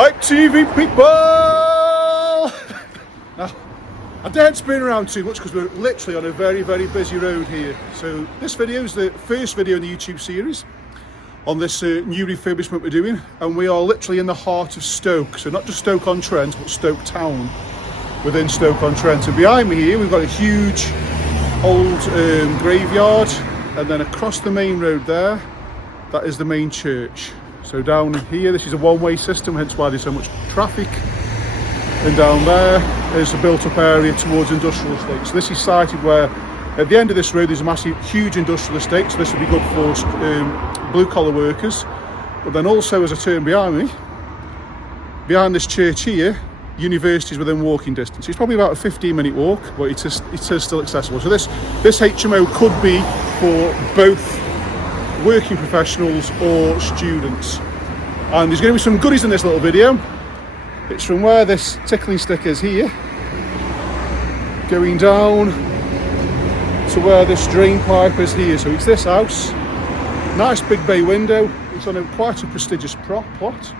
Hi TV people! Now, I daren't spin around too much because we're literally on a very busy road here. So this video is the first video in the YouTube series on this new refurbishment we're doing, and we are literally in the heart of Stoke. So not just Stoke-on-Trent, but Stoke town within Stoke-on-Trent. And behind me here we've got a huge old graveyard, and then across the main road there, that is the main church. So down here, this is a one-way system, hence why there's so much traffic. And down there is a built-up area towards industrial estates. So this is sited where, at the end of this road, there's a massive, huge industrial estate. So this would be good for blue-collar workers. But then also, as I turn behind me, behind this church here, university is within walking distance. It's probably about a 15-minute walk, but it is still accessible. So this HMO could be for both working professionals or students. And there's going to be some goodies in this little video. It's from where this tickling stick is here, going down to where this drain pipe is here. So it's this house, nice big bay window. It's on quite a prestigious plot,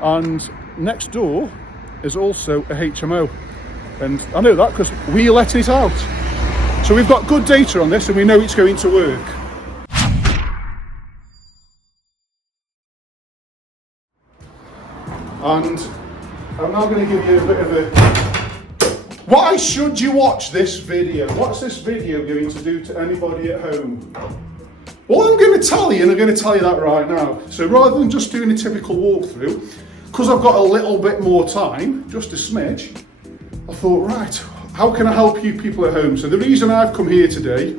and next door is also a HMO, and I know that because we're letting it out. So we've got good data on this and we know it's going to work. And I'm now going to give you a bit of a... Why should you watch this video? What's this video going to do to anybody at home? Well, I'm going to tell you, and I'm going to tell you that right now. So rather than just doing a typical walkthrough, because I've got a little bit more time, just a smidge, I thought, right, how can I help you people at home? So the reason I've come here today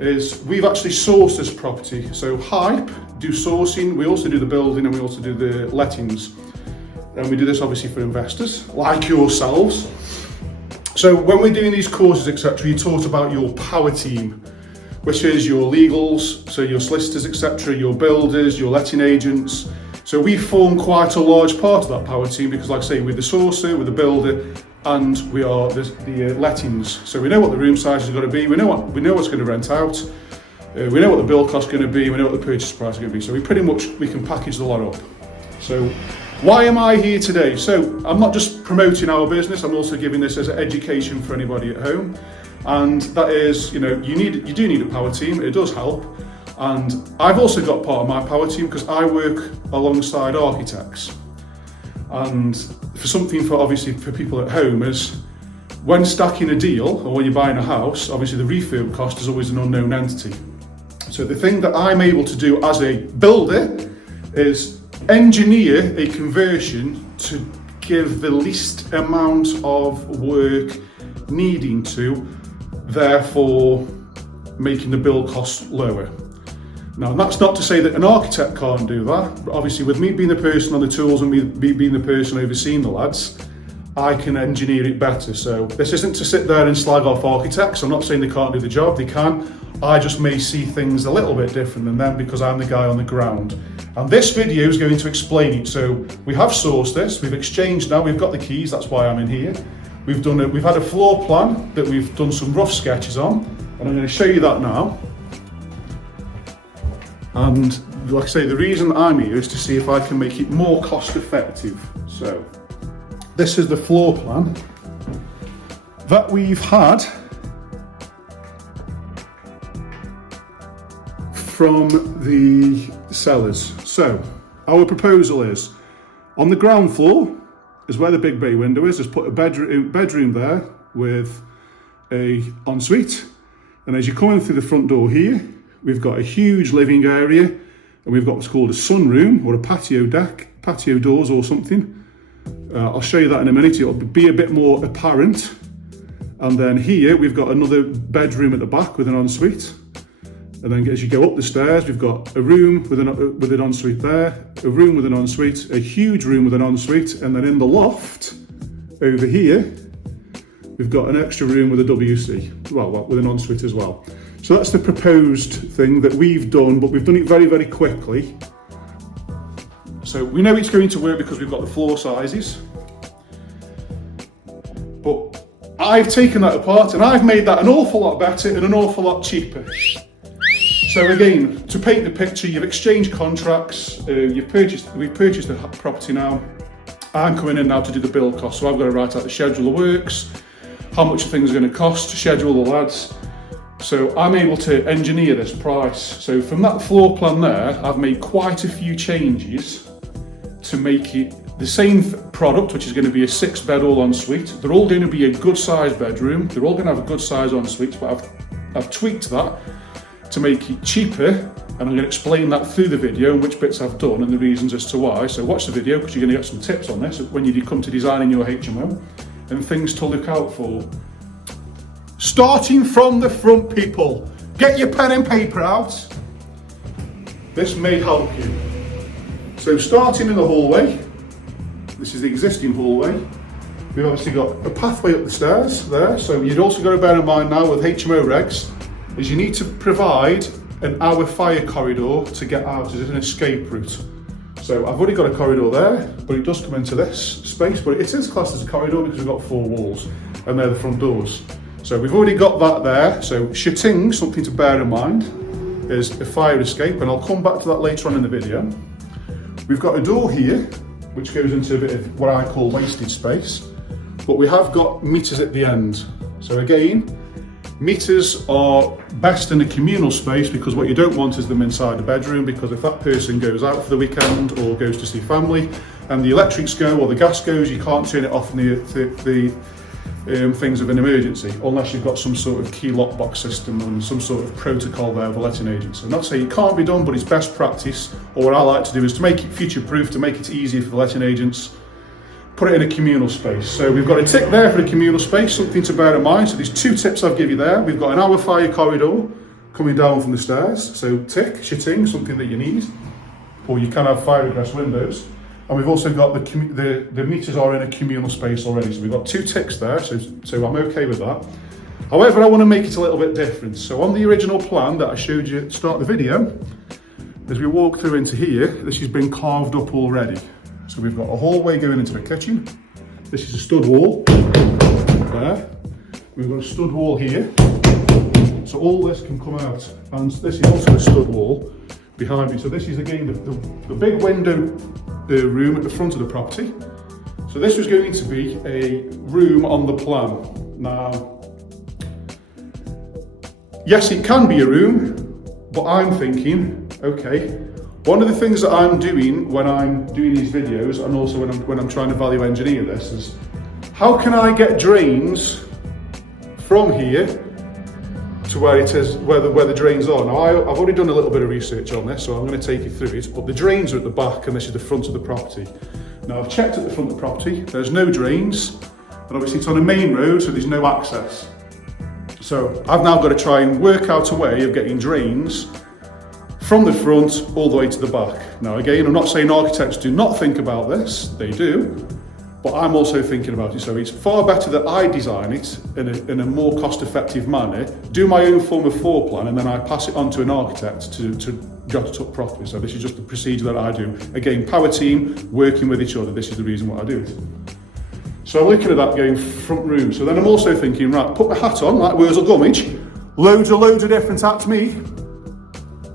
is we've actually sourced this property. So Hype do sourcing, we also do the building, and we also do the lettings. And we do this obviously for investors like yourselves. So when we're doing these courses, etc., you taught about your power team, which is your legals, so your solicitors, etc., your builders, your letting agents. So we form quite a large part of that power team because, like I say, we're the sourcer, we're the builder, and we are the lettings. So we know what the room size is going to be, we know what's going to rent out, we know what the bill cost is going to be, we know what the purchase price is going to be. So we can package the lot up. So why am I here today? So I'm not just promoting our business, I'm also giving this as an education for anybody at home. And that is, you do need a power team, it does help. And I've also got part of my power team because I work alongside architects. And obviously for people at home is, when stacking a deal or when you're buying a house, obviously the refurb cost is always an unknown entity. So the thing that I'm able to do as a builder is engineer a conversion to give the least amount of work needing to, therefore making the build cost lower. Now, that's not to say that an architect can't do that, but obviously with me being the person on the tools and me being the person overseeing the lads, I can engineer it better. So this isn't to sit there and slag off architects. I'm not saying they can't do the job, they can. I just may see things a little bit different than them because I'm the guy on the ground. And this video is going to explain it. So we have sourced this, we've exchanged now, we've got the keys, that's why I'm in here. We've had a floor plan that we've done some rough sketches on, and I'm going to show you that now. And like I say, the reason I'm here is to see if I can make it more cost effective. So this is the floor plan that we've had from the sellers. So our proposal is, on the ground floor is where the big bay window is. Just put a bedroom there with a ensuite. And as you're coming through the front door here, we've got a huge living area, and we've got what's called a sunroom or a patio deck, patio doors or something. I'll show you that in a minute, it'll be a bit more apparent. And then here we've got another bedroom at the back with an ensuite. And then as you go up the stairs, we've got a room with an ensuite there, a room with an ensuite, a huge room with an ensuite, and then in the loft over here, we've got an extra room with a WC, well, with an ensuite as well. So that's the proposed thing that we've done, but we've done it very quickly. So we know it's going to work because we've got the floor sizes. But I've taken that apart and I've made that an awful lot better and an awful lot cheaper. So again, to paint the picture, you've exchanged contracts, we've purchased the property now. I'm coming in now to do the build cost, so I've got to write out the schedule of works, how much things are going to cost, schedule the lads. So I'm able to engineer this price. So from that floor plan there, I've made quite a few changes to make it the same product, which is going to be a 6-bed all ensuite. They're all going to be a good sized bedroom. They're all going to have a good size ensuite, but I've tweaked that to make it cheaper, and I'm going to explain that through the video and which bits I've done and the reasons as to why. So watch the video because you're going to get some tips on this when you come to designing your HMO and things to look out for. Starting from the front, people, get your pen and paper out. This may help you. So starting in the hallway, this is the existing hallway. We've obviously got a pathway up the stairs there. So you'd also got to bear in mind now with HMO regs is you need to provide an hour fire corridor to get out as an escape route. So I've already got a corridor there, but it does come into this space, but it is classed as a corridor because we've got 4 walls and they're the front doors. So we've already got that there. So shitting, something to bear in mind, is a fire escape, and I'll come back to that later on in the video. We've got a door here, which goes into a bit of what I call wasted space, but we have got meters at the end. So again, meters are best in a communal space because what you don't want is them inside the bedroom, because if that person goes out for the weekend or goes to see family and the electrics go or the gas goes, you can't turn it off in the things of an emergency unless you've got some sort of key lockbox system and some sort of protocol there with a letting agent. So not to say it can't be done, but it's best practice, or what I like to do is to make it future proof, to make it easier for the letting agents, put it in a communal space. So we've got a tick there for the communal space, something to bear in mind. So there's 2 tips I've given you there. We've got an hour fire corridor coming down from the stairs. So tick, shitting, something that you need, or you can have fire egress windows. And we've also got the meters are in a communal space already. So we've got 2 ticks there, so I'm okay with that. However, I want to make it a little bit different. So on the original plan that I showed you at the start of the video, as we walk through into here, this has been carved up already. So we've got a hallway going into the kitchen. This is a stud wall there. We've got a stud wall here. So all this can come out. And this is also a stud wall behind me. So this is again the big window room at the front of the property. So this was going to be a room on the plan. Now, yes, it can be a room, but I'm thinking, okay, one of the things that I'm doing when I'm doing these videos, and also when I'm trying to value engineer this, is how can I get drains from here to where it is, where the drains are. Now I've already done a little bit of research on this, so I'm going to take you through it, but the drains are at the back and this is the front of the property. Now I've checked at the front of the property, there's no drains, and obviously it's on a main road, so there's no access. So I've now got to try and work out a way of getting drains from the front all the way to the back. Now again, I'm not saying architects do not think about this, they do, but I'm also thinking about it. So it's far better that I design it in a more cost-effective manner, do my own form of floor plan, and then I pass it on to an architect to jot it up properly. So this is just the procedure that I do. Again, power team, working with each other, this is the reason why I do it. So I'm looking at that going front room. So then I'm also thinking, right, put my hat on, like Wurzel Gummidge, loads of different hats me.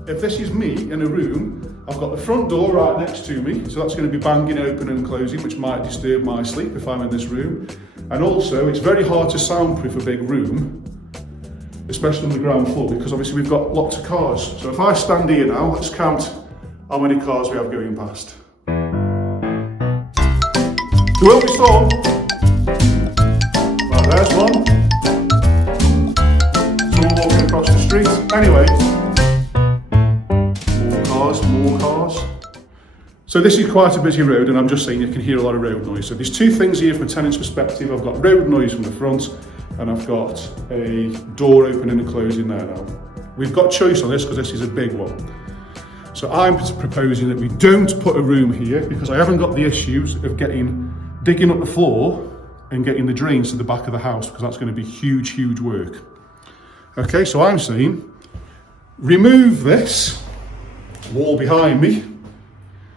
If this is me in a room, I've got the front door right next to me, so that's going to be banging open and closing, which might disturb my sleep if I'm in this room. And also, it's very hard to soundproof a big room, especially on the ground floor, because obviously we've got lots of cars. So if I stand here now, let's count how many cars we have going past. There will be some. Right, there's one. Someone walking across the street. Anyway. More cars. So this is quite a busy road, and I'm just saying you can hear a lot of road noise. So there's 2 things here from a tenant's perspective. I've got road noise from the front, and I've got a door opening and closing there now. We've got choice on this because this is a big one. So I'm proposing that we don't put a room here because I haven't got the issues of digging up the floor and getting the drains to the back of the house, because that's going to be huge work. Okay, so I'm saying remove this wall behind me,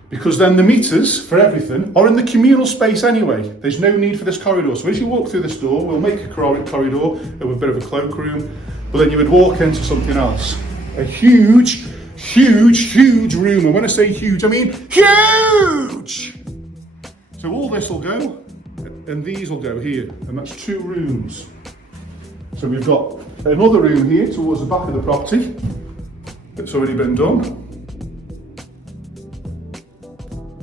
because then the meters for everything are in the communal space anyway. There's no need for this corridor. So as you walk through this door, we'll make a corridor with a bit of a cloakroom, but then you would walk into something else. A huge room. And when I say huge, I mean huge! So So all this will go, and these will go here, and that's 2 rooms. So we've got another room here towards the back of the property. It's already been done.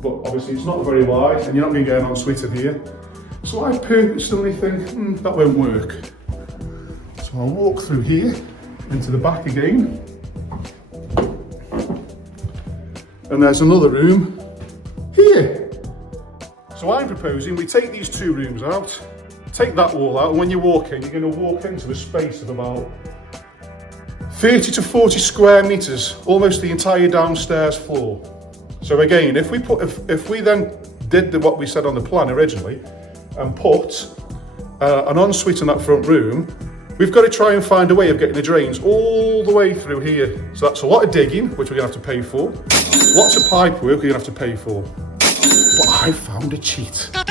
But obviously it's not very wide, and you're not going to get an ensuite in here. So I personally think, that won't work. So I'll walk through here, into the back again. And there's another room here. So I'm proposing we take these 2 rooms out, take that wall out, and when you walk in, you're going to walk into a space of about 30 to 40 square metres, almost the entire downstairs floor. So again, if we then did what we said on the plan originally, and put an ensuite in that front room, we've got to try and find a way of getting the drains all the way through here. So that's a lot of digging, which we're going to have to pay for. Lots of pipe work we're going to have to pay for. But I found a cheat. So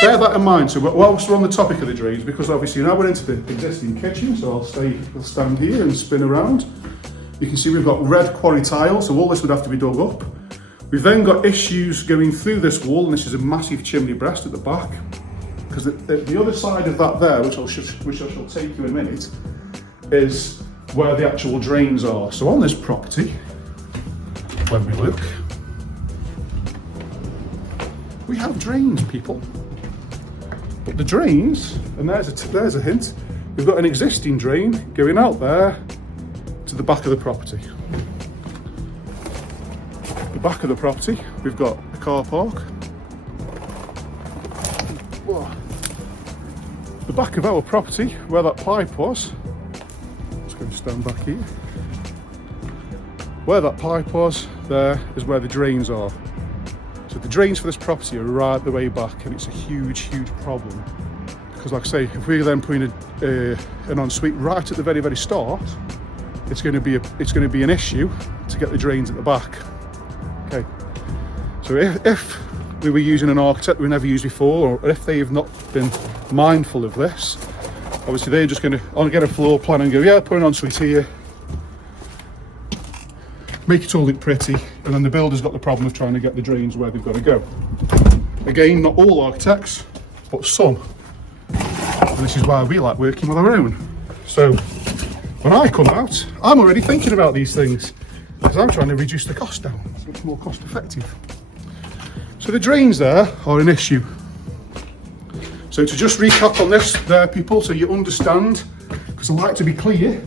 bear that in mind. So whilst we're on the topic of the drains, because obviously now we're into the existing kitchen, so I'll stand here and spin around. You can see we've got red quarry tile, so all this would have to be dug up. We've then got issues going through this wall, and this is a massive chimney breast at the back. Because the other side of that there, which I shall take you in a minute, is where the actual drains are. So on this property, when we look, we have drains, people. But the drains, and there's a hint, we've got an existing drain going out there to the back of the property. The back of the property, we've got a car park. Whoa. The back of our property, where that pipe was, just going to stand back here. Where that pipe was, there is where the drains are. So the drains for this property are right the way back, and it's a huge, huge problem. Because like I say, if we're then putting an ensuite right at the very, very start, it's going to be an issue to get the drains at the back. Okay. So if we were using an architect we never used before, or if they've not been mindful of this, obviously they're just going to get a floor plan and go, yeah, put an ensuite here, make it all look pretty, and then the builder's got the problem of trying to get the drains where they've got to go. Again, not all architects, but some. And this is why we like working with our own. So when I come out, I'm already thinking about these things, because I'm trying to reduce the cost down, so it's more cost effective. So the drains there are an issue. So to just recap on this there, people, so you understand, because I like to be clear,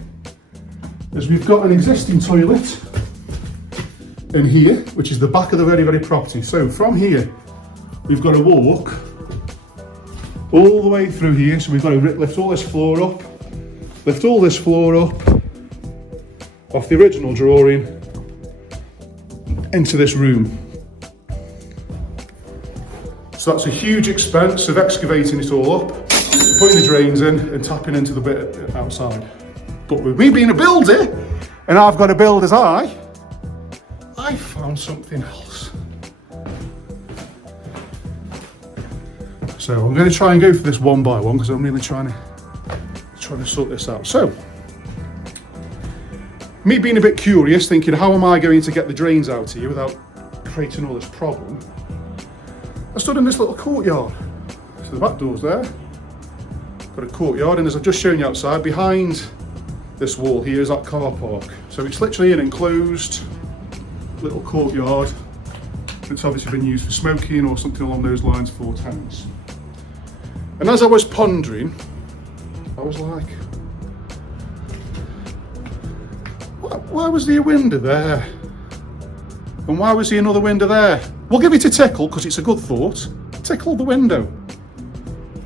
is we've got an existing toilet in here, which is the back of the very, very property. So from here, we've got to walk all the way through here. So we've got to lift all this floor up, lift all this floor up off the original drawing into this room. So that's a huge expense of excavating it all up, putting the drains in and tapping into the bit outside. But with me being a builder, and I've got a builder's eye, I found something else. So I'm going to try and go for this one by one, because I'm really trying to sort this out. So, me being a bit curious, thinking how am I going to get the drains out here without creating all this problem, I stood in this little courtyard. So the back door's there. Got a courtyard, and as I've just shown you outside, behind this wall here is that car park. So it's literally an enclosed little courtyard. It's obviously been used for smoking or something along those lines for tenants. And as I was pondering, I was like, why was there a window there? And why was there another window there? We'll give it a tickle, because it's a good thought. Tickle the window.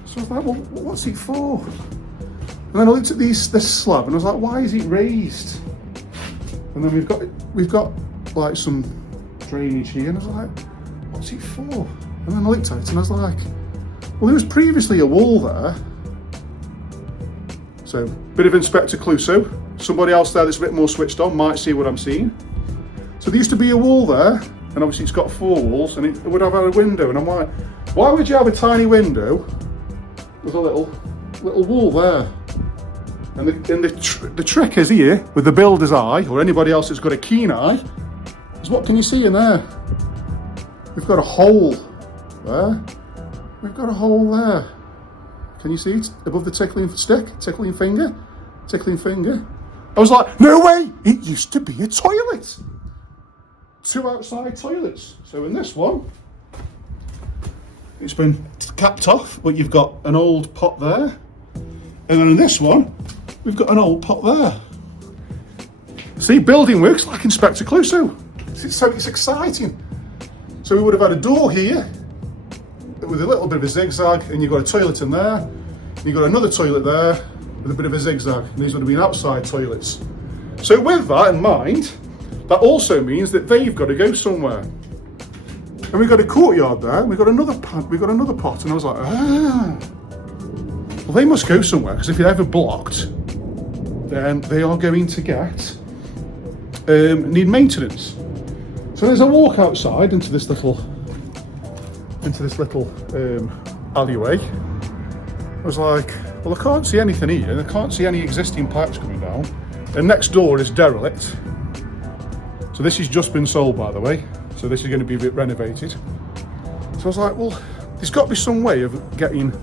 So I was like, well, what's it for? And then I looked at this slab, and I was like, why is it raised? And then we've got like some drainage here, and I was like, what's it for? And then I looked at it, and I was like, well, there was previously a wall there. So, bit of Inspector Clouseau. Somebody else there that's a bit more switched on might see what I'm seeing. So there used to be a wall there, and obviously it's got 4 walls, and it would have had a window. And I'm like, why would you have a tiny window with a little wall there? And the trick is here, with the builder's eye, or anybody else that's got a keen eye, is what can you see in there? We've got a hole there. We've got a hole there. Can you see it? Above the tickling stick, tickling finger. I was like, no way, it used to be a toilet. 2 outside toilets. So in this one, it's been capped off, but you've got an old pot there. And then in this one, we've got an old pot there. See, building works like Inspector Clouseau. It's exciting. So we would have had a door here with a little bit of a zigzag, and you've got a toilet in there, and you've got another toilet there with a bit of a zigzag, and these would have been outside toilets. So with that in mind, that also means that they've got to go somewhere. And we've got a courtyard there, and we've got another pot, and I was like, well, they must go somewhere, because if you're ever blocked, then they are going to need maintenance. So there's a walk outside into this little alleyway. I was like, well, I can't see anything here, and I can't see any existing pipes coming down. And next door is derelict. So this has just been sold, by the way. So this is going to be renovated. So I was like, well, there's got to be some way of getting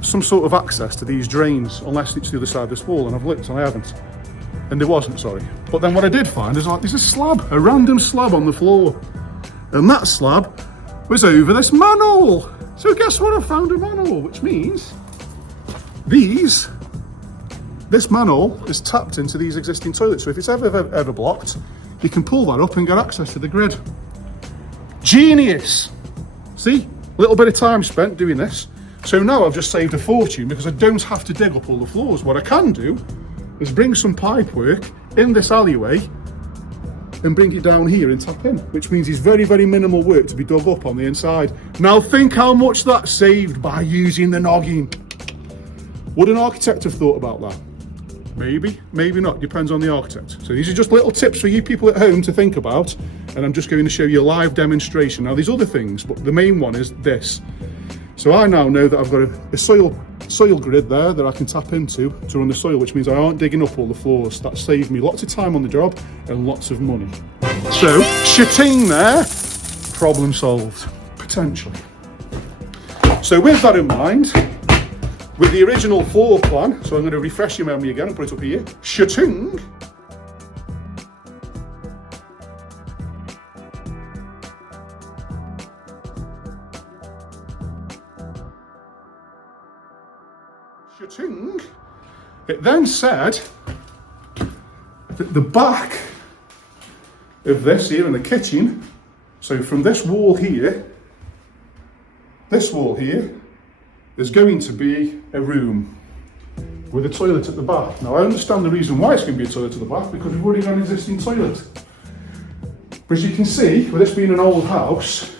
some sort of access to these drains, unless it's the other side of this wall, and I've looked and I haven't. And there wasn't, sorry. But then what I did find is like, there's a slab, a random slab on the floor. And that slab was over this manhole. So guess what, I found a manhole, which means this manhole is tapped into these existing toilets. So if it's ever blocked, you can pull that up and get access to the grid. Genius! See, a little bit of time spent doing this. So now I've just saved a fortune because I don't have to dig up all the floors. What I can do is bring some pipe work in this alleyway and bring it down here and tap in, which means it's very, very minimal work to be dug up on the inside. Now think how much that's saved by using the noggin. Would an architect have thought about that? Maybe, maybe not, depends on the architect. So these are just little tips for you people at home to think about, and I'm just going to show you a live demonstration. Now there's other things, but the main one is this. So I now know that I've got a soil grid there that I can tap into to run the soil, which means I aren't digging up all the floors. That saved me lots of time on the job and lots of money. So, shitting there, problem solved, potentially. So with that in mind, with the original floor plan, so I'm going to refresh your memory again and put it up here, shitting. It then said that the back of this here in the kitchen, so from this wall here, there's going to be a room with a toilet at the back. Now I understand the reason why it's going to be a toilet at the back, because we've already got an existing toilet. But as you can see, with this being an old house,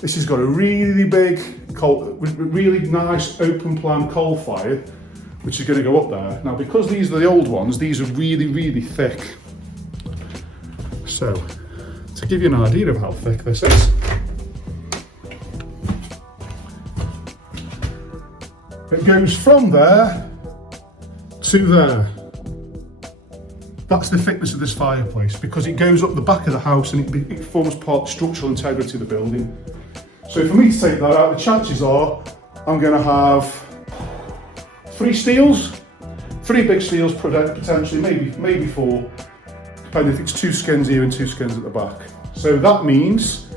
this has got a really big, really nice open plan coal fire, which is going to go up there. Now, because these are the old ones, these are really, really thick. So, to give you an idea of how thick this is, it goes from there to there. That's the thickness of this fireplace, because it goes up the back of the house and it forms part of the structural integrity of the building. So for me to take that out, the chances are I'm going to have 3 steels, 3 big steels potentially, maybe 4, depending if it's 2 skins here and 2 skins at the back. So that means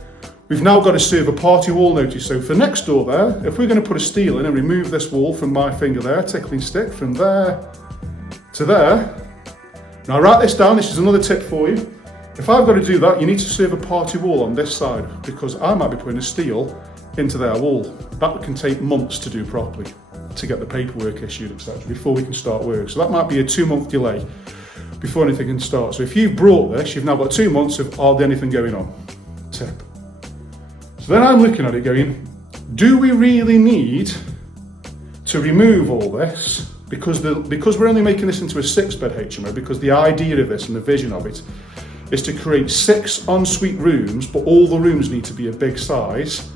we've now got to serve a party wall notice. So for next door there, if we're going to put a steel in and remove this wall from my finger there, tickling stick, from there to there. Now write this down, this is another tip for you. If I've got to do that, you need to serve a party wall on this side, because I might be putting a steel into their wall. That can take months to do properly, to get the paperwork issued, etc., before we can start work. So that might be a 2-month delay before anything can start. So if you've brought this, you've now got 2 months of hardly anything going on. Tip. So then I'm looking at it going, do we really need to remove all this? Because we're only making this into a 6-bed HMO, because the idea of this and the vision of it is to create 6 ensuite rooms, but all the rooms need to be a big size.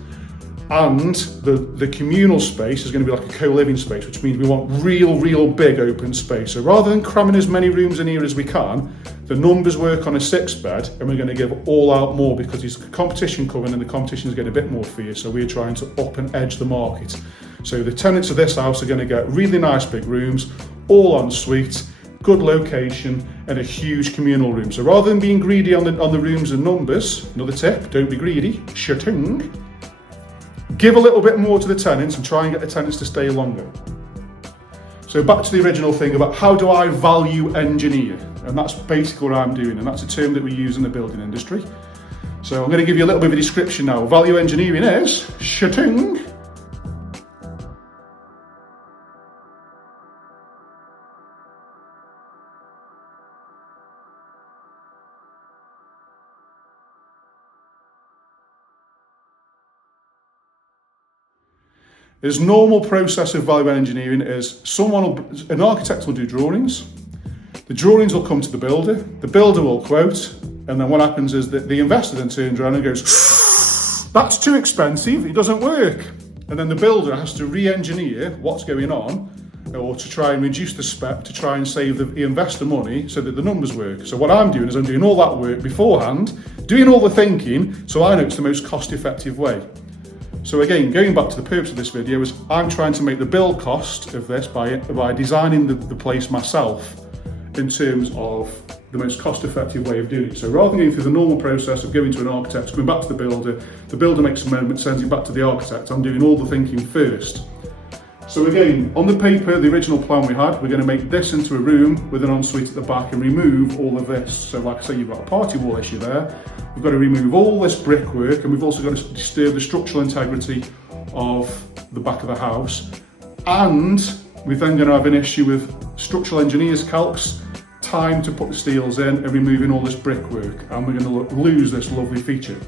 And the communal space is going to be like a co-living space, which means we want real big open space. So rather than cramming as many rooms in here as we can, the numbers work on a 6-bed, and we're going to give all out more because there's competition coming and the competition is getting a bit more fierce. So we're trying to up and edge the market. So the tenants of this house are going to get really nice big rooms, all en suite, good location, and a huge communal room. So rather than being greedy on the rooms and numbers, another tip, don't be greedy, shitting. Give a little bit more to the tenants and try and get the tenants to stay longer. So back to the original thing about how do I value engineer? And that's basically what I'm doing, and that's a term that we use in the building industry. So I'm going to give you a little bit of a description now. Value engineering is shitting. His normal process of value engineering is an architect will do drawings, the drawings will come to the builder will quote, and then what happens is that the investor then turns around and goes, that's too expensive, it doesn't work. And then the builder has to re-engineer what's going on, or to try and reduce the spec to try and save the investor money so that the numbers work. So what I'm doing is I'm doing all that work beforehand, doing all the thinking, so I know it's the most cost-effective way. So again, going back to the purpose of this video is I'm trying to make the build cost of this by designing the place myself in terms of the most cost-effective way of doing it. So rather than going through the normal process of going to an architect, going back to the builder makes an amendment, sends it back to the architect, I'm doing all the thinking first. So again, on the paper, the original plan we had, we're going to make this into a room with an ensuite at the back and remove all of this. So like I say, you've got a party wall issue there. We've got to remove all this brickwork, and we've also got to disturb the structural integrity of the back of the house. And we're then going to have an issue with structural engineers' calcs, time to put the steels in and removing all this brickwork, and we're going to lose this lovely feature.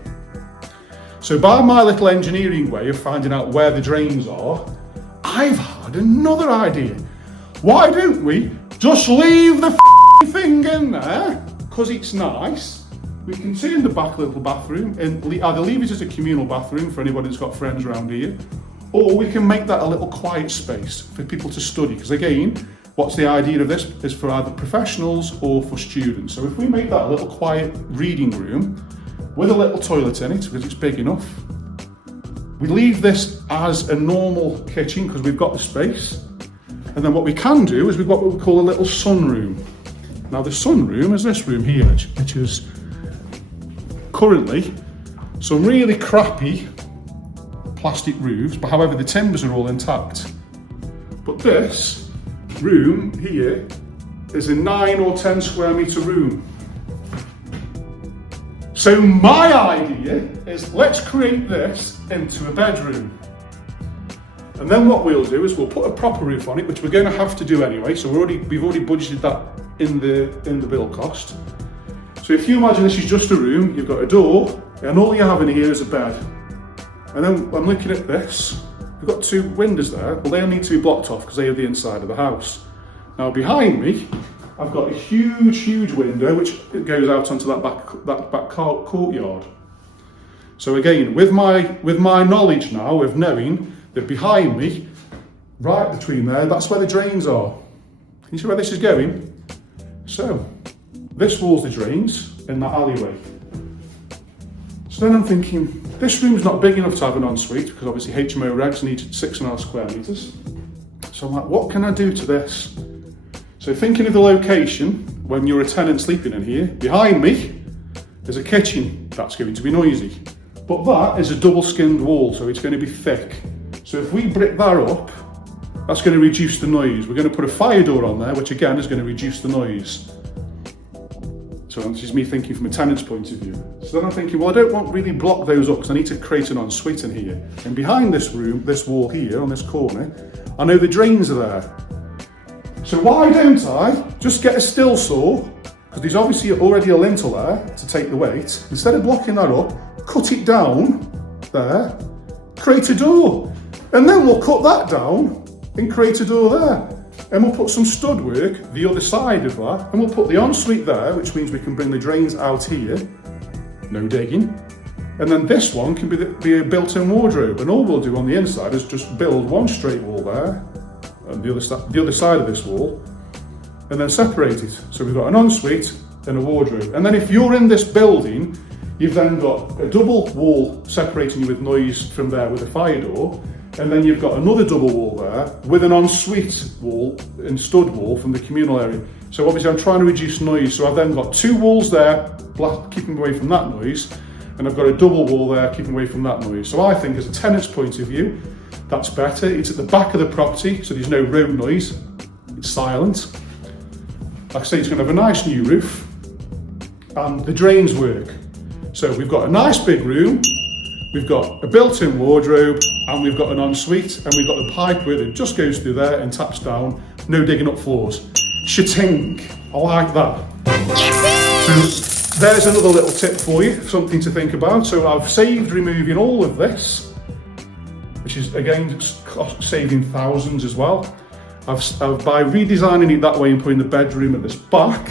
So by my little engineering way of finding out where the drains are, I've had another idea. Why don't we just leave the thing in there, because it's nice. We can turn the back little bathroom and either leave it as a communal bathroom for anybody that's got friends around here, or we can make that a little quiet space for people to study. Because again, what's the idea of this is for either professionals or for students. So if we make that a little quiet reading room with a little toilet in it, because it's big enough, we leave this as a normal kitchen because we've got the space. And then what we can do is we've got what we call a little sunroom. Now the sunroom is this room here, which is currently some really crappy plastic roofs, but however the timbers are all intact. But this room here is a 9 or 10 square metre room. So my idea is let's create this into a bedroom. And then what we'll do is we'll put a proper roof on it, which we're going to have to do anyway. So we've already budgeted that in the build cost. So if you imagine this is just a room, you've got a door, and all you have in here is a bed. And then I'm looking at this, we've got 2 windows there. Well, they need to be blocked off because they are the inside of the house. Now behind me, I've got a huge window which goes out onto that back courtyard. So again, with my knowledge now of knowing that behind me, right between there, that's where the drains are. Can you see where this is going? So this wall's the drains in that alleyway. So then I'm thinking, this room's not big enough to have an ensuite because obviously HMO regs need 6.5 square metres. So I'm like, what can I do to this? So thinking of the location, when you're a tenant sleeping in here, behind me is a kitchen. That's going to be noisy. But that is a double skinned wall, so it's going to be thick. So if we brick that up, that's going to reduce the noise. We're going to put a fire door on there, which again is going to reduce the noise. So this is me thinking from a tenant's point of view. So then I'm thinking, well, I don't want to really block those up because I need to create an ensuite in here. And behind this room, this wall here on this corner, I know the drains are there. So why don't I just get a still saw, because there's obviously already a lintel there to take the weight. Instead of blocking that up, cut it down there, create a door. And then we'll cut that down and create a door there. And we'll put some stud work the other side of that, and we'll put the ensuite there, which means we can bring the drains out here, no digging, And then this one can be a built-in wardrobe. And all we'll do on the inside is just build one straight wall there, and the other side of this wall, and then separate it. So we've got an ensuite and a wardrobe. And then if you're in this building, you've then got a double wall separating you with noise from there with a fire door, and then you've got another double wall there with an ensuite wall and stud wall from the communal area. So obviously I'm trying to reduce noise, so I've then got two walls there, keeping away from that noise, and I've got a double wall there, keeping away from that noise. So I think as a tenant's point of view, that's better. It's at the back of the property, so there's no road noise, it's silent. Like I say, it's going to have a nice new roof, and the drains work. So we've got a nice big room, we've got a built-in wardrobe, and we've got an ensuite, and we've got the pipe where it just goes through there and taps down, no digging up floors. Shitting, I like that. So there's another little tip for you, something to think about. So I've saved removing all of this, which is again saving thousands as well. By redesigning it that way and putting the bedroom at this back,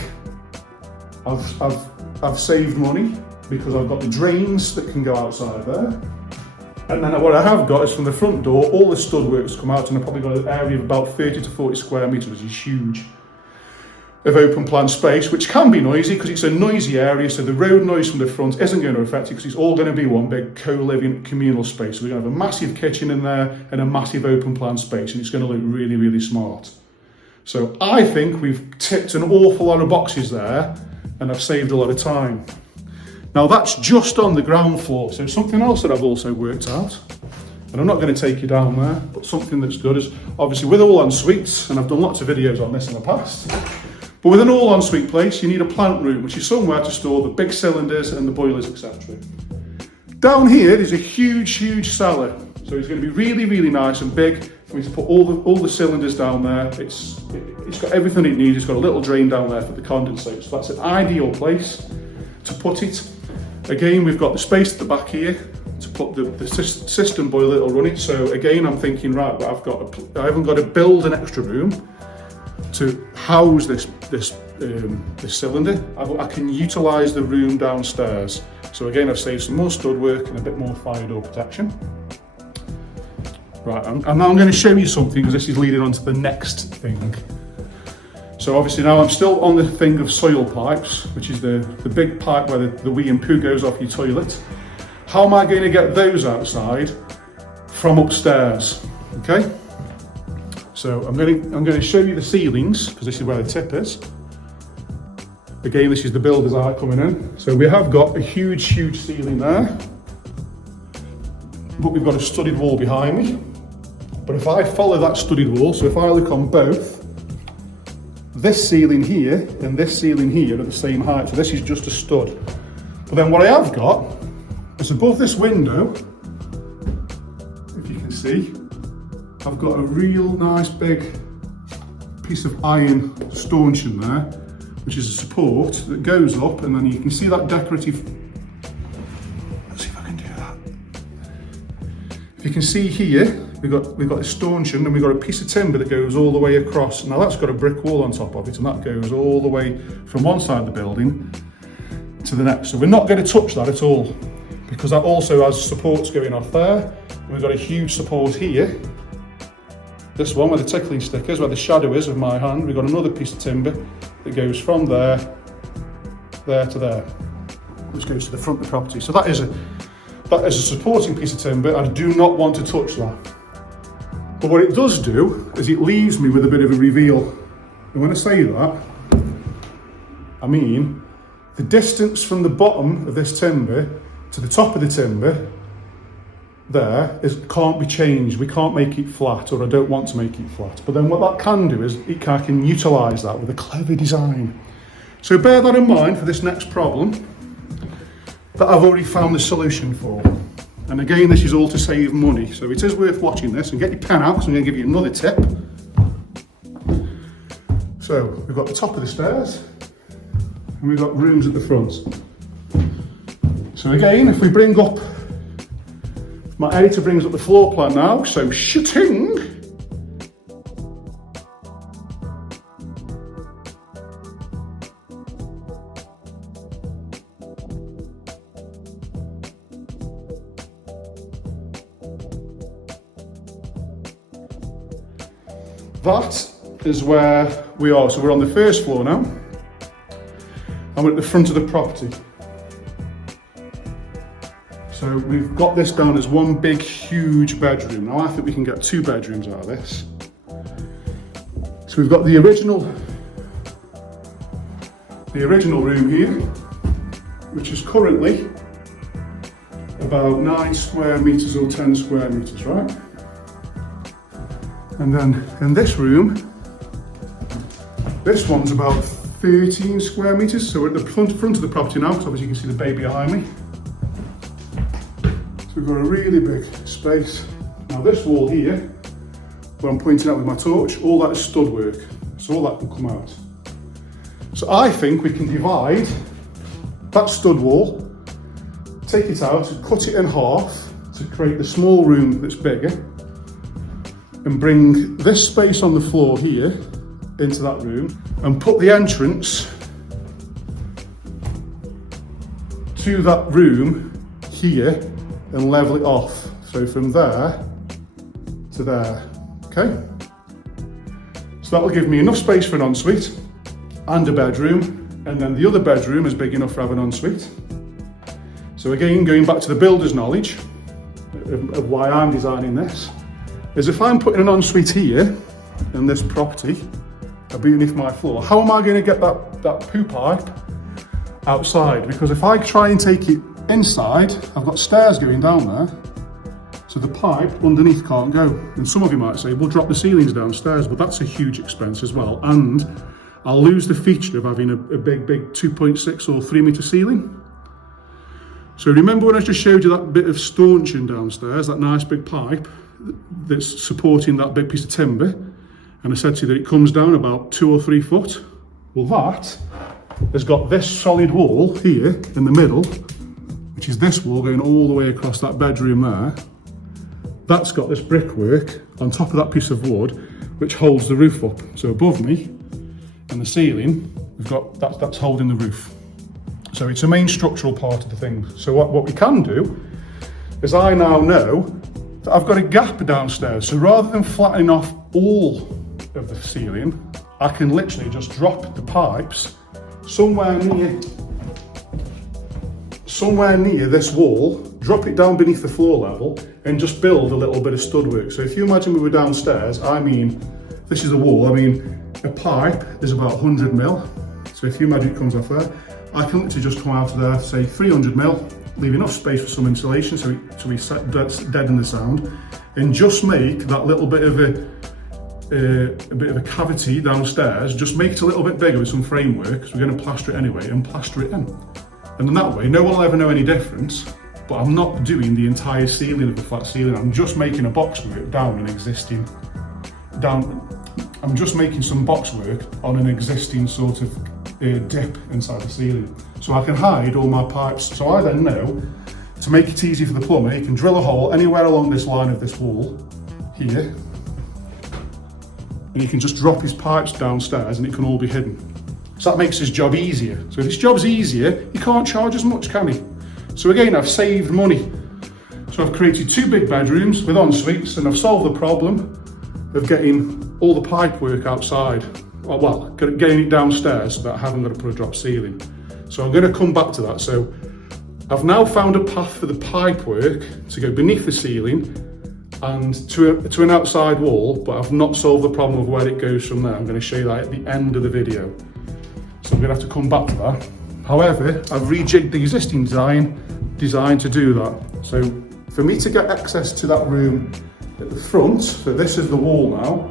I've saved money because I've got the drains that can go outside there. And then what I have got is from the front door, all the stud works come out, and I've probably got an area of about 30 to 40 square metres, which is huge, of open plan space, which can be noisy because it's a noisy area, so the road noise from the front isn't going to affect it because it's all going to be one big co-living communal space. So we're going to have a massive kitchen in there and a massive open plan space, and it's going to look really, really smart. So I think we've ticked an awful lot of boxes there, and I've saved a lot of time. Now that's just on the ground floor. So something else that I've also worked out, and I'm not going to take you down there, but something that's good is obviously with all ensuites, and I've done lots of videos on this in the past, but with an all ensuite place, you need a plant room, which is somewhere to store the big cylinders and the boilers, etc. Down here, there's a huge, huge cellar. So it's going to be really, really nice and big for me to put all the cylinders down there. It's got everything it needs. It's got a little drain down there for the condensate. So that's an ideal place to put it. Again, we've got the space at the back here to put the system boiler that'll run it. So again, I'm thinking, right, I haven't got to build an extra room to house this cylinder. I can utilise the room downstairs. So again, I've saved some more stud work and a bit more fire door protection. Right, and now I'm going to show you something because this is leading on to the next thing. So obviously now I'm still on the thing of soil pipes, which is the big pipe where the wee and poo goes off your toilet. How am I going to get those outside from upstairs? Okay. So I'm going to show you the ceilings because this is where the tip is. Again, this is the builder's eye coming in. So we have got a huge, huge ceiling there, but we've got a studded wall behind me. But if I follow that studded wall, so if I look on both, this ceiling here and this ceiling here are the same height. So this is just a stud. But then what I have got is above this window, if you can see, I've got a real nice big piece of iron stanchion there, which is a support that goes up, and then you can see that decorative. Let's see if I can do that. If you can see here, we've got a stanchion and we've got a piece of timber that goes all the way across. Now that's got a brick wall on top of it, and that goes all the way from one side of the building to the next. So we're not going to touch that at all because that also has supports going off there. We've got a huge support here. This one where the tickling stick is, where the shadow is of my hand, we've got another piece of timber that goes from there to there, which goes to the front of the property. So that is a supporting piece of timber. I do not want to touch that. But what it does do is it leaves me with a bit of a reveal. And when I say that, I mean the distance from the bottom of this timber to the top of the timber there can't be changed. We can't make it flat, or I don't want to make it flat. But then what that can do is I can utilise that with a clever design. So bear that in mind for this next problem that I've already found the solution for. And again, this is all to save money. So it is worth watching this, and get your pen out because I'm going to give you another tip. So we've got the top of the stairs and we've got rooms at the front. So again, if we bring up, my editor brings up the floor plan now, so shitting. that is where we are. So we're on the first floor now, and we're at the front of the property. So we've got this down as one big, huge bedroom. Now I think we can get 2 bedrooms out of this. So we've got the original room here, which is currently about 9 square meters or 10 square meters, right? And then in this room, this one's about 13 square meters. So we're at the front of the property now, because obviously you can see the baby behind me. So we've got a really big space. Now this wall here, where I'm pointing out with my torch, all that is stud work. So all that can come out. So I think we can divide that stud wall, take it out, cut it in half to create the small room that's bigger, and bring this space on the floor here into that room, and put the entrance to that room here and level it off. So from there to there, okay? So that'll give me enough space for an ensuite and a bedroom, and then the other bedroom is big enough for having an ensuite. So again, going back to the builder's knowledge of why I'm designing this, is if I'm putting an ensuite here in this property, beneath my floor, how am I going to get that poo pipe outside? Because if I try and take it inside, I've got stairs going down there, so the pipe underneath can't go. And some of you might say, we'll drop the ceilings downstairs, but that's a huge expense as well. And I'll lose the feature of having a big 2.6 or 3 meter ceiling. So remember when I just showed you that bit of staunching downstairs, that nice big pipe that's supporting that big piece of timber? And I said to you that it comes down about 2 or 3 foot. Well, that has got this solid wall here in the middle, which is this wall going all the way across that bedroom there. That's got this brickwork on top of that piece of wood, which holds the roof up. So above me, and the ceiling, we've got that's holding the roof. So it's a main structural part of the thing. So what we can do is I now know that I've got a gap downstairs. So rather than flattening off all of the ceiling, I can literally just drop the pipes somewhere near this wall, drop it down beneath the floor level, and just build a little bit of stud work. So if you imagine we were downstairs, I mean, this is a wall, I mean, a pipe is about 100 mil. So if you imagine it comes off there, I can literally just come out of there, say 300 mil, leave enough space for some insulation so we deaden the sound, and just make that little bit of a cavity downstairs, just make it a little bit bigger with some framework, because we're going to plaster it anyway, and plaster it in. And then that way, no one will ever know any difference, but I'm not doing the entire ceiling of the flat ceiling, I'm just making a boxwork I'm just making some boxwork on an existing sort of dip inside the ceiling. So I can hide all my pipes. So I then know, to make it easy for the plumber, you can drill a hole anywhere along this line of this wall, here, and he can just drop his pipes downstairs and it can all be hidden. So that makes his job easier. So if his job's easier, you can't charge as much, can he? So again, I've saved money. So I've created 2 big bedrooms with en-suites, and I've solved the problem of getting all the pipe work outside. Well, getting it downstairs so that I haven't got to put a drop ceiling. So I'm going to come back to that. So I've now found a path for the pipe work to go beneath the ceiling and to an outside wall, but I've not solved the problem of where it goes from there. I'm going to show you that at the end of the video. So I'm going to have to come back to that. However, I've rejigged the existing design to do that. So for me to get access to that room at the front, so this is the wall now,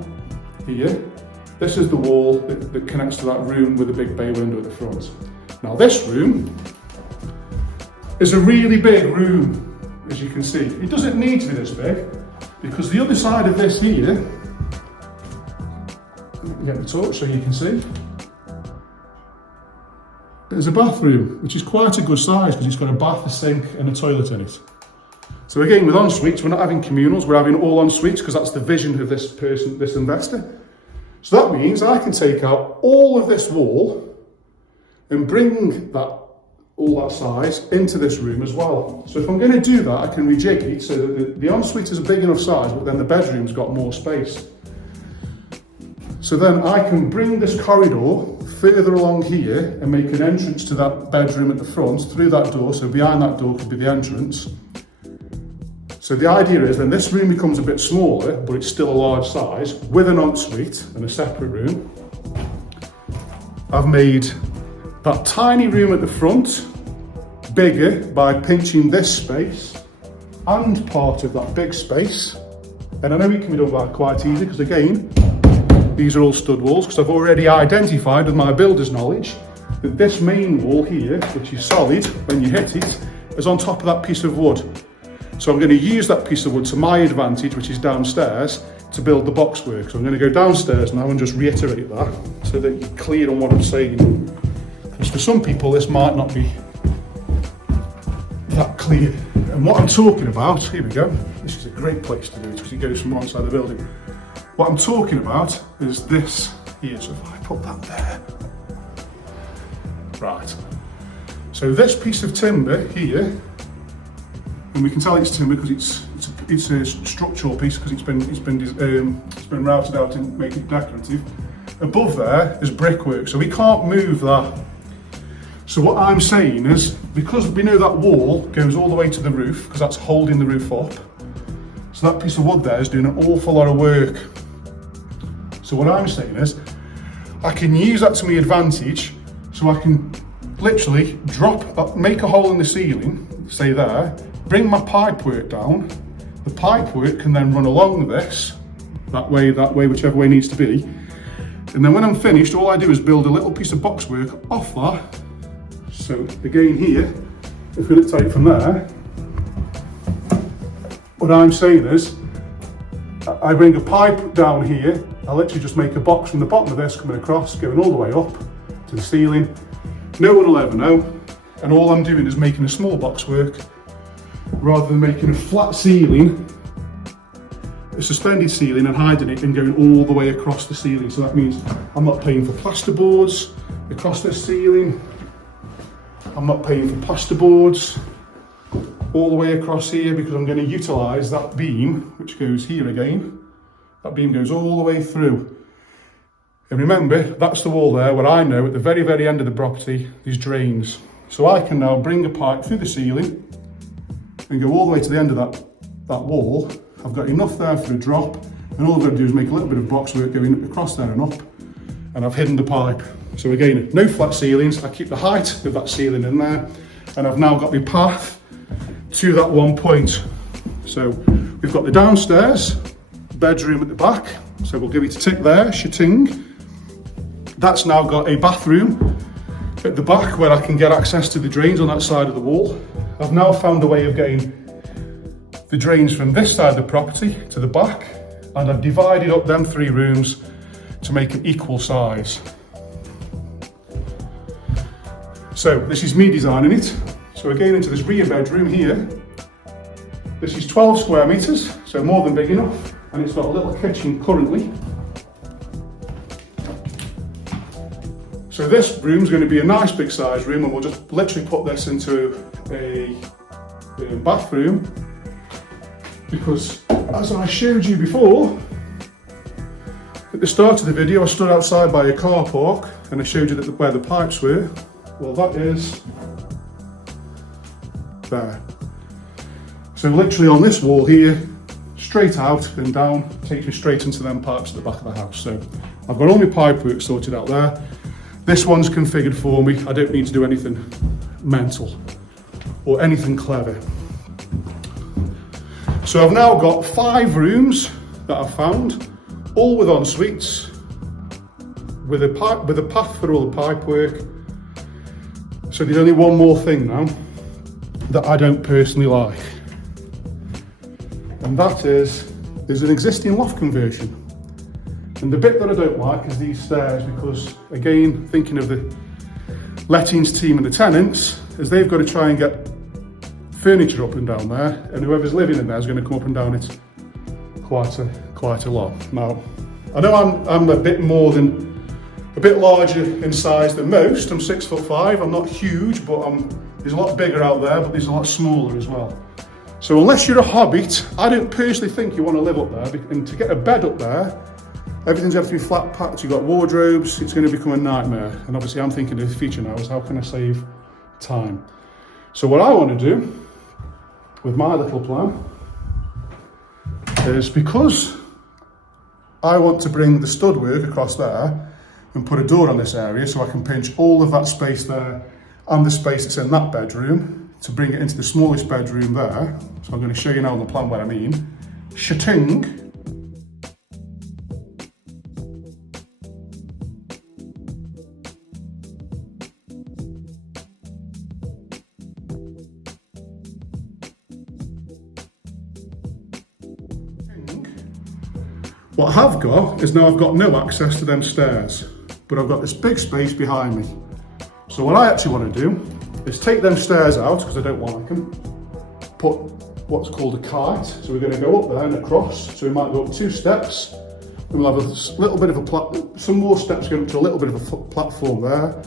here. This is the wall that connects to that room with a big bay window at the front. Now this room is a really big room, as you can see. It doesn't need to be this big, because the other side of this here, get the torch so you can see, there's a bathroom, which is quite a good size because it's got a bath, a sink and a toilet in it. So again, with en-suites, we're not having communals, we're having all en-suites because that's the vision of this person, this investor. So that means I can take out all of this wall and bring all that size into this room as well. So if I'm going to do that, I can rejig it so that the en-suite is a big enough size, but then the bedroom's got more space. So then I can bring this corridor further along here and make an entrance to that bedroom at the front through that door. So behind that door could be the entrance. So the idea is then this room becomes a bit smaller, but it's still a large size, with an ensuite and a separate room. I've made that tiny room at the front bigger by pinching this space and part of that big space. And I know it can be done quite easy because again, these are all stud walls, because I've already identified with my builder's knowledge that this main wall here, which is solid when you hit it, is on top of that piece of wood. So I'm going to use that piece of wood to my advantage, which is downstairs, to build the boxwork. So I'm going to go downstairs now and just reiterate that so that you're clear on what I'm saying. Because for some people this might not be that clear. And what I'm talking about, here we go, this is a great place to do it because it goes from one side of the building. What I'm talking about is this here, so if I put that there. Right, so this piece of timber here, and we can tell it's timber because it's a structural piece because it's been routed out and made it decorative. Above there is brickwork, so we can't move that. So what I'm saying is, because we know that wall goes all the way to the roof, because that's holding the roof up, so that piece of wood there is doing an awful lot of work. So what I'm saying is, I can use that to my advantage, so I can literally make a hole in the ceiling, say there, bring my pipe work down. The pipe work can then run along this, that way, whichever way needs to be. And then when I'm finished, all I do is build a little piece of boxwork off that. So again here, if we look at it from there, what I'm saying is, I bring a pipe down here, I literally just make a box from the bottom of this coming across, going all the way up to the ceiling. No one will ever know, and all I'm doing is making a small boxwork rather than making a flat ceiling, a suspended ceiling and hiding it and going all the way across the ceiling. So that means I'm not paying for plasterboards across this ceiling. I'm not paying for plasterboards all the way across here because I'm going to utilise that beam, which goes here again. That beam goes all the way through. And remember, that's the wall there where I know at the very, very end of the property, there's drains. So I can now bring a pipe through the ceiling and go all the way to the end of that wall. I've got enough there for a drop, and all I've got to do is make a little bit of boxwork going across there and up, and I've hidden the pipe. So again, no flat ceilings, I keep the height of that ceiling in there, and I've now got my path to that one point. So we've got the downstairs bedroom at the back, so we'll give it a tick there, shitting. That's now got a bathroom at the back where I can get access to the drains on that side of the wall. I've now found a way of getting the drains from this side of the property to the back, and I've divided up them 3 rooms to make an equal size. So this is me designing it. So again, into this rear bedroom here, this is 12 square metres, so more than big enough, and it's got a little kitchen currently. So this room's going to be a nice big size room, and we'll just literally put this into a bathroom, because as I showed you before, at the start of the video I stood outside by a car park and I showed you where the pipes were. Well, that is there. So literally on this wall here, straight out and down, takes me straight into them pipes at the back of the house. So I've got all my pipe work sorted out there. This one's configured for me. I don't need to do anything mental or anything clever. So I've now got 5 rooms that I've found, all with en-suites, with a path for all the pipe work. So there's only one more thing now that I don't personally like, and that is there's an existing loft conversion. And the bit that I don't like is these stairs, because again, thinking of the lettings team and the tenants, is they've got to try and get furniture up and down there, and whoever's living in there is going to come up and down it quite a lot. Now, I know I'm a bit larger in size than most. I'm 6'5". I'm not huge, but there's a lot bigger out there, but there's a lot smaller as well. So unless you're a hobbit, I don't personally think you want to live up there, and to get a bed up there, Everything's got to be flat packed, you've got wardrobes, it's going to become a nightmare. And obviously I'm thinking of the future now is how can I save time? So what I want to do with my little plan is, because I want to bring the stud work across there and put a door on this area so I can pinch all of that space there and the space that's in that bedroom to bring it into the smallest bedroom there. So I'm going to show you now on the plan what I mean. Shating. What I have got is now I've got no access to them stairs, but I've got this big space behind me. So what I actually want to do is take them stairs out, because I don't like them, put what's called a kite. So we're going to go up there and across. So we might go up 2 steps, and we'll have a little bit of some more steps going up to a little bit of a platform there,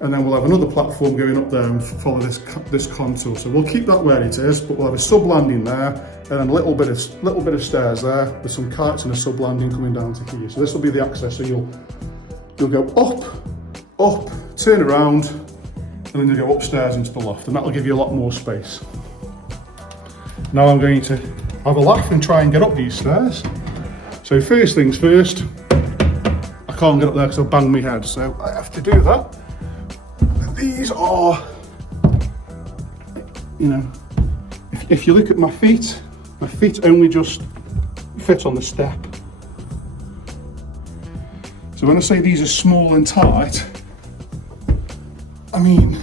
and then we'll have another platform going up there and follow this contour. So we'll keep that where it is, but we'll have a sub landing there, and then a little bit of stairs there with some kites and a sub landing coming down to here. So this will be the access. So you'll go up, turn around, and then you go upstairs into the loft, and that'll give you a lot more space. Now I'm going to have a laugh and try and get up these stairs. So first things first, I can't get up there because I'll bang my head, so I have to do that. These are, you know, if you look at my feet only just fit on the step. So when I say these are small and tight, I mean,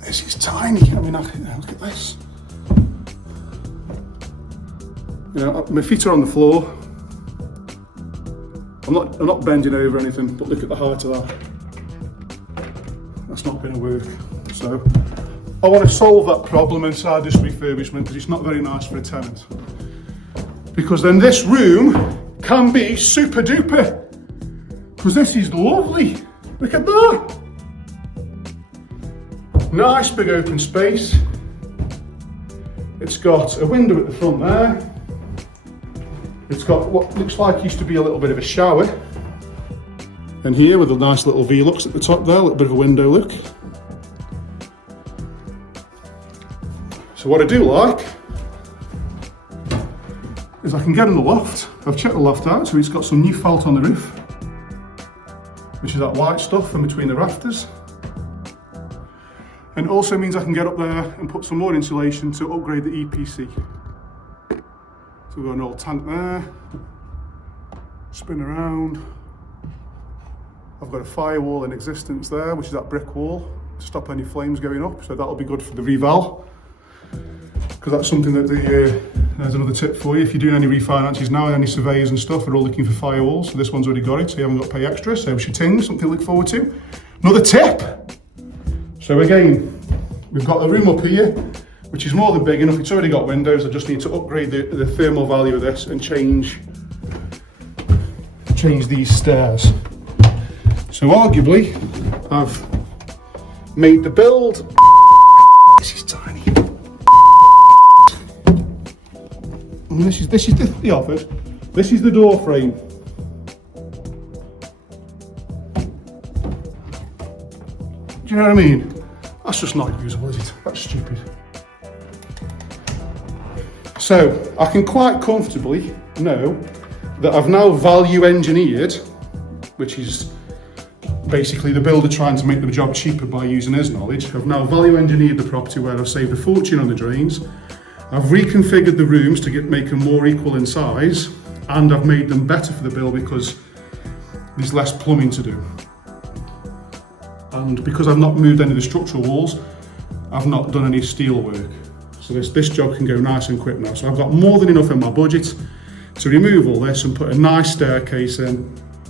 this is tiny. I mean, look at this. You know, my feet are on the floor. I'm not bending over or anything, but look at the height of that. That's not going to work. So I want to solve that problem inside this refurbishment, because it's not very nice for a tenant. Because then this room can be super duper. Because this is lovely. Look at that. Nice big open space. It's got a window at the front there. It's got what looks like used to be a little bit of a shower. And here with a nice little V-lux at the top there, a little bit of a window look. So what I do like is I can get in the loft. I've checked the loft out, so it's got some new felt on the roof, which is that white stuff from between the rafters. And it also means I can get up there and put some more insulation to upgrade the EPC. So we've got an old tank there, spin around. I've got a firewall in existence there, which is that brick wall, to stop any flames going up. So that'll be good for the reval, because that's something that there's another tip for you. If you're doing any refinances now, any surveyors and stuff are all looking for firewalls. So this one's already got it, so you haven't got to pay extra. So shitting, something to look forward to. Another tip. So again, we've got a room up here, which is more than big enough. It's already got windows. I just need to upgrade the thermal value of this and change these stairs. So arguably, I've made the build. This is tiny. And this is the office. This is the door frame. Do you know what I mean? That's just not usable, is it? That's stupid. So I can quite comfortably know that I've now value engineered, which is basically the builder trying to make the job cheaper by using his knowledge. I've now value engineered the property where I've saved a fortune on the drains. I've reconfigured the rooms to make them more equal in size, and I've made them better for the bill because there's less plumbing to do. And because I've not moved any of the structural walls, I've not done any steel work. So this job can go nice and quick now. So I've got more than enough in my budget to remove all this and put a nice staircase in,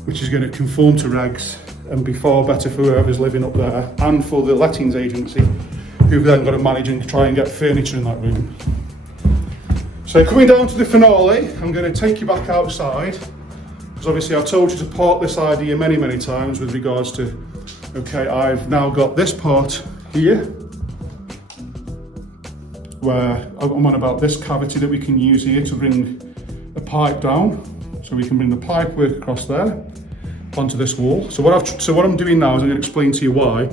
which is going to conform to regs and be far better for whoever's living up there and for the lettings agency, who've then got to manage and try and get furniture in that room. So coming down to the finale, I'm going to take you back outside, because obviously I've told you to park this idea many, many times with regards to, okay, I've now got this part here, where I'm on about this cavity that we can use here to bring a pipe down. So we can bring the pipe work across there onto this wall. So what I'm doing now is I'm going to explain to you why.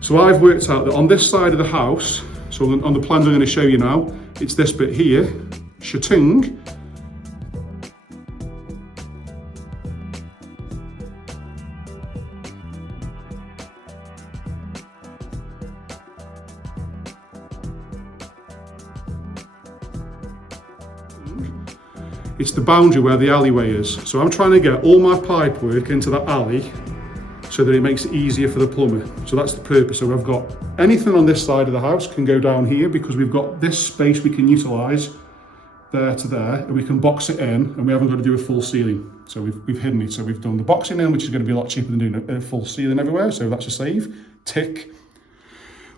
So I've worked out that on this side of the house, so on the plans I'm going to show you now, it's this bit here, shatung. It's the boundary where the alleyway is. So I'm trying to get all my pipe work into that alley so that it makes it easier for the plumber. So that's the purpose. So I've got anything on this side of the house can go down here because we've got this space we can utilise there to there, and we can box it in, and we haven't got to do a full ceiling. So we've hidden it. So we've done the boxing in, which is going to be a lot cheaper than doing a full ceiling everywhere. So that's a save. Tick.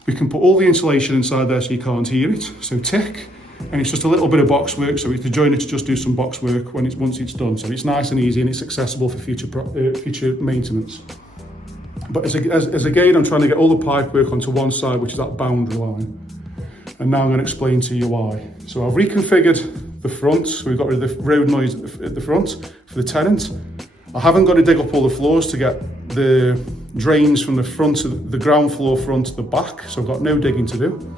We can put all the insulation inside there so you can't hear it. So tick. And it's just a little bit of box work, so it's the joiner to just do some box work once it's done. So it's nice and easy, and it's accessible for future maintenance. But as again, I'm trying to get all the pipe work onto one side, which is that boundary line. And now I'm going to explain to you why. So I've reconfigured the front. So we've got rid of the road noise at the front for the tenant. I haven't got to dig up all the floors to get the drains from the front of the ground floor front to the back. So I've got no digging to do.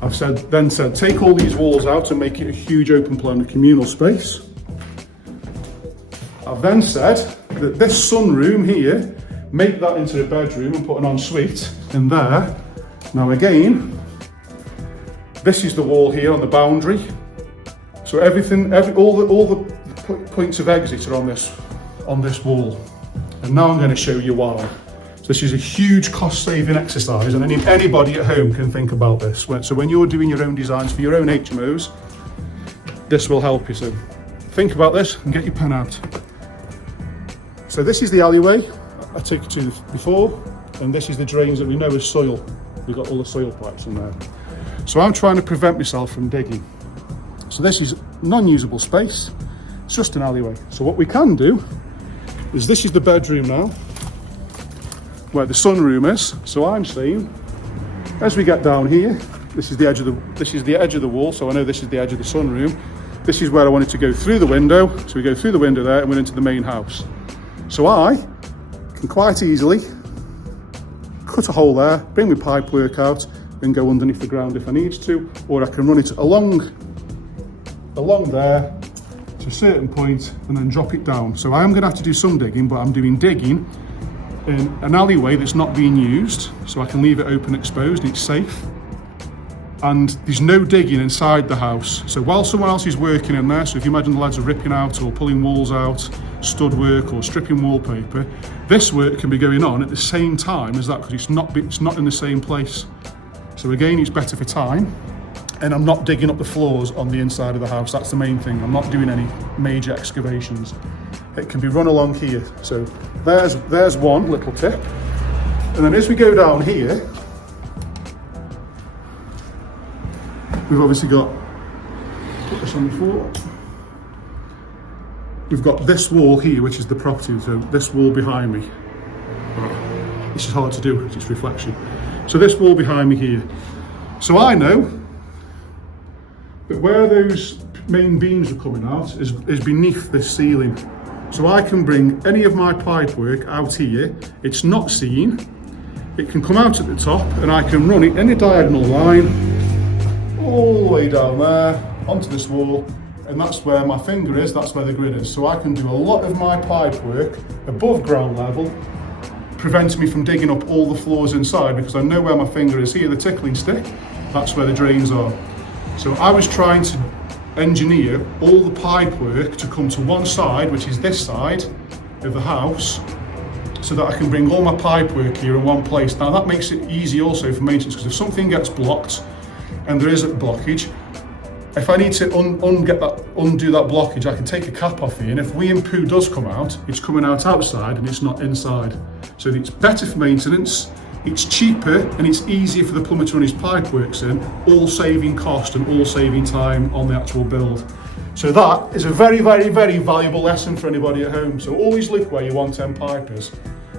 I've then said, take all these walls out and make it a huge open plan communal space. I've then said that this sunroom here, make that into a bedroom and put an ensuite in there. Now again, this is the wall here on the boundary. So all the points of exit are on this wall. And now I'm going to show you why. This is a huge cost-saving exercise, and anybody at home can think about this. So when you're doing your own designs for your own HMOs, this will help you. So think about this and get your pen out. So this is the alleyway I took you to before, and this is the drains that we know is soil. We've got all the soil pipes in there. So I'm trying to prevent myself from digging. So this is non-usable space. It's just an alleyway. So what we can do is, this is the bedroom now, where the sunroom is. So I'm saying, as we get down here, this is the edge of the wall. So I know this is the edge of the sunroom. This is where I wanted to go through the window. So we go through the window there and we're into the main house. So I can quite easily cut a hole there, bring my pipe work out, and go underneath the ground if I need to, or I can run it along there to a certain point and then drop it down. So I am going to have to do some digging, but I'm doing digging in an alleyway that's not being used, so I can leave it open, exposed, and it's safe. And there's no digging inside the house. So while someone else is working in there, so if you imagine the lads are ripping out or pulling walls out, stud work or stripping wallpaper, this work can be going on at the same time as that, because it's not in the same place. So again, it's better for time, and I'm not digging up the floors on the inside of the house. That's the main thing. I'm not doing any major excavations. It can be run along here. So there's one little tip. And then as we go down here, we've obviously got, put this on the floor. We've got this wall here, which is the property. So this wall behind me. This is hard to do because it's reflection. So this wall behind me here. So I know that where those main beams are coming out is beneath this ceiling. So I can bring any of my pipe work out here. It's not seen. It can come out at the top, and I can run it in a diagonal line all the way down there onto this wall, and that's where my finger is, that's where the grid is. So I can do a lot of my pipe work above ground level, preventing me from digging up all the floors inside, because I know where my finger is here, the tickling stick, that's where the drains are. So I was trying to engineer all the pipe work to come to one side, which is this side of the house, so that I can bring all my pipe work here in one place. Now that makes it easy also for maintenance, because if something gets blocked and there is a blockage, if I need to undo that blockage, I can take a cap off here, and if wee and poo does come out, it's coming out outside and it's not inside. So it's better for maintenance, it's cheaper, and it's easier for the plumber to run his pipe works in, all saving cost and all saving time on the actual build. So that is a very, very, very valuable lesson for anybody at home. So always look where your 110 pipe is.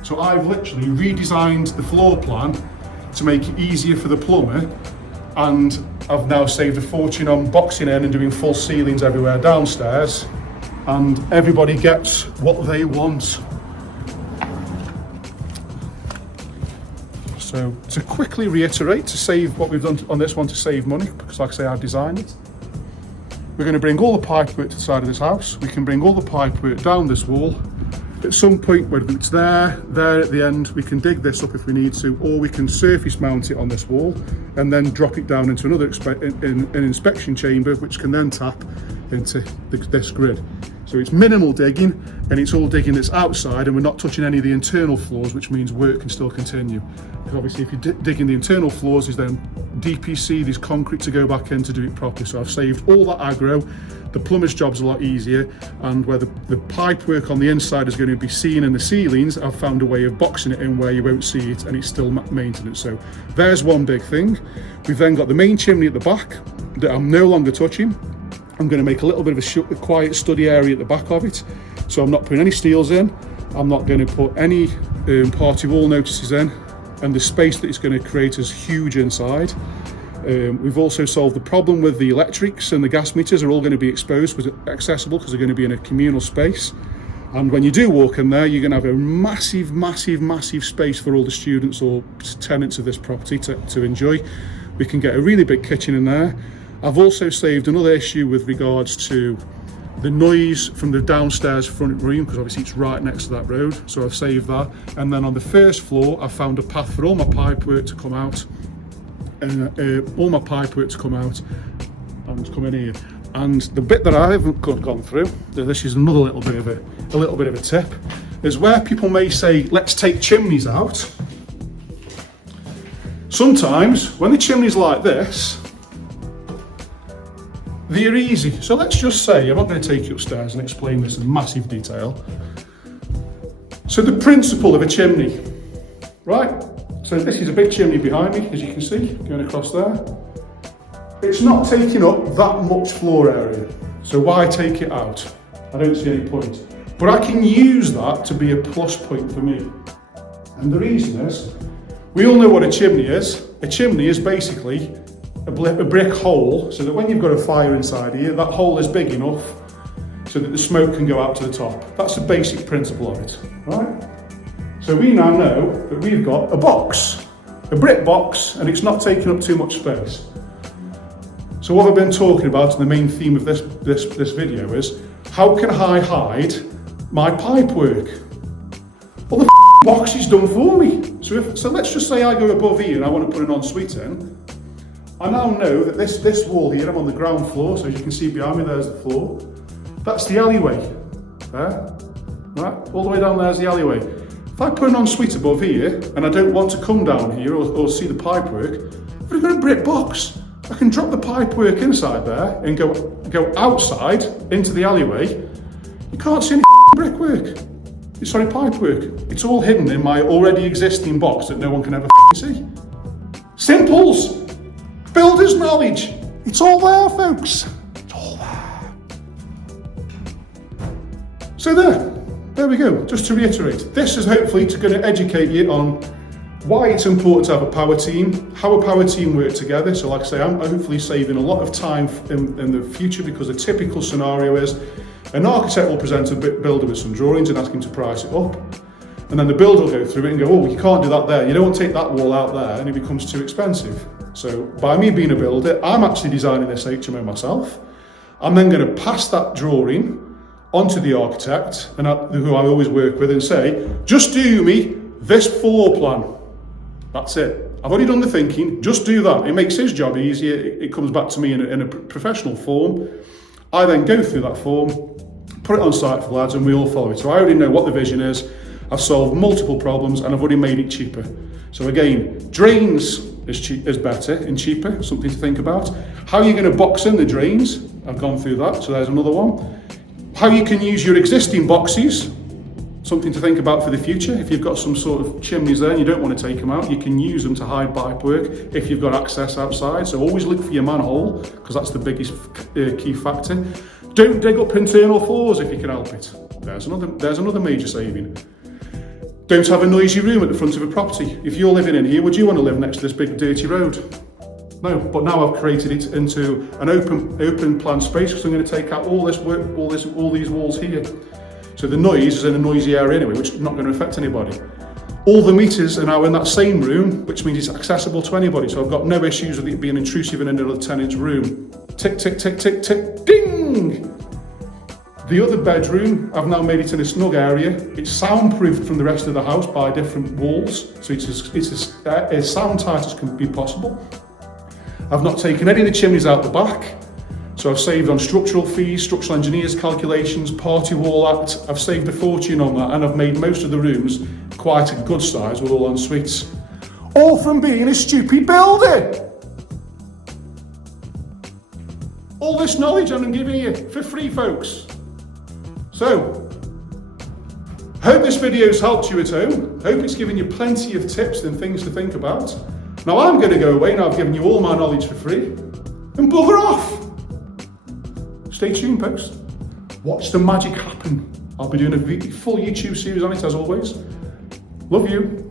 So I've literally redesigned the floor plan to make it easier for the plumber, and I've now saved a fortune on boxing in and doing full ceilings everywhere downstairs, and everybody gets what they want. So to quickly reiterate, to save what we've done on this one to save money, because like I say, I've designed it. We're going to bring all the pipework to the side of this house. We can bring all the pipework down this wall. At some point, whether it's there at the end, we can dig this up if we need to, or we can surface mount it on this wall and then drop it down into another an inspection chamber, which can then tap into this grid. So it's minimal digging, and it's all digging that's outside, and we're not touching any of the internal floors, which means work can still continue. Because obviously if you're digging the internal floors, there's then DPC, there's concrete to go back in to do it properly. So I've saved all that aggro. The plumber's job's a lot easier, and where the pipe work on the inside is going to be seen in the ceilings, I've found a way of boxing it in where you won't see it, and it's still maintenance. So there's one big thing. We've then got the main chimney at the back that I'm no longer touching. I'm going to make a little bit of a quiet study area at the back of it. So I'm not putting any steels in. I'm not going to put any party wall notices in. And the space that it's going to create is huge inside. We've also solved the problem with the electrics, and the gas meters are all going to be exposed, accessible, because they're going to be in a communal space. And when you do walk in there, you're going to have a massive, massive, massive space for all the students or tenants of this property to enjoy. We can get a really big kitchen in there. I've also saved another issue with regards to the noise from the downstairs front room, because obviously it's right next to that road, so I've saved that. And then on the first floor, I've found a path for all my pipework to come out, and I'm just coming here. And the bit that I haven't gone through, this is another little bit of a tip, is where people may say, let's take chimneys out. Sometimes when the chimney's like this, they're easy. So let's just say, I'm not going to take you upstairs and explain this in massive detail. So the principle of a chimney, right? So this is a big chimney behind me, as you can see, going across there. It's not taking up that much floor area. So why take it out? I don't see any point. But I can use that to be a plus point for me. And the reason is, we all know what a chimney is. A chimney is basically a brick hole, so that when you've got a fire inside here, that hole is big enough so that the smoke can go out to the top. That's the basic principle of it, right? So we now know that we've got a box, a brick box, and it's not taking up too much space. So what I've been talking about, and the main theme of this video is, how can I hide my pipe work? Well, the box is done for me. So let's just say I go above here and I want to put an ensuite in. I now know that this wall here, I'm on the ground floor, so as you can see behind me, there's the floor. That's the alleyway, there, right? All the way down there's the alleyway. If I put an ensuite above here, and I don't want to come down here or see the pipework, I've already got a brick box. I can drop the pipework inside there and go outside into the alleyway. You can't see any brickwork. Sorry, pipework. It's all hidden in my already existing box that no one can ever see. Simples. Builder's knowledge. It's all there, folks. It's all there. So there we go. Just to reiterate, this is hopefully going to educate you on why it's important to have a power team, how a power team work together. So like I say, I'm hopefully saving a lot of time in the future, because a typical scenario is an architect will present a builder with some drawings and ask him to price it up. And then the builder will go through it and go, oh, you can't do that there. You don't want to take that wall out there, and it becomes too expensive. So by me being a builder, I'm actually designing this HMO myself. I'm then going to pass that drawing onto the architect, and who I always work with, and say, just do me this floor plan. That's it. I've already done the thinking, just do that. It makes his job easier. It comes back to me in a professional form. I then go through that form, put it on site for the lads, and we all follow it. So I already know what the vision is. I've solved multiple problems, and I've already made it cheaper. So again, drains is better and cheaper, something to think about. How you're going to box in the drains, I've gone through that, so there's another one. How you can use your existing boxes, something to think about for the future. If you've got some sort of chimneys there and you don't want to take them out, you can use them to hide pipework if you've got access outside. So always look for your manhole, because that's the biggest key factor. Don't dig up internal floors if you can help it. There's another major saving. Don't have a noisy room at the front of a property. If you're living in here, would you want to live next to this big dirty road? No, but now I've created it into an open plan space, because I'm going to take out all these walls here. So the noise is in a noisy area anyway, which is not going to affect anybody. All the meters are now in that same room, which means it's accessible to anybody. So I've got no issues with it being intrusive in another tenant's room. Tick, tick, tick, tick, tick, ding! The other bedroom, I've now made it in a snug area. It's soundproofed from the rest of the house by different walls, so it's as sound tight as can be possible. I've not taken any of the chimneys out the back, so I've saved on structural fees, structural engineers calculations, party wall act. I've saved a fortune on that, and I've made most of the rooms quite a good size with all en suites. All from being a stupid builder. All this knowledge I'm giving you for free, folks. So, hope this video's helped you at home. Hope it's given you plenty of tips and things to think about. Now I'm going to go away, now I've given you all my knowledge for free, and bugger off. Stay tuned, folks. Watch the magic happen. I'll be doing a full YouTube series on it as always. Love you.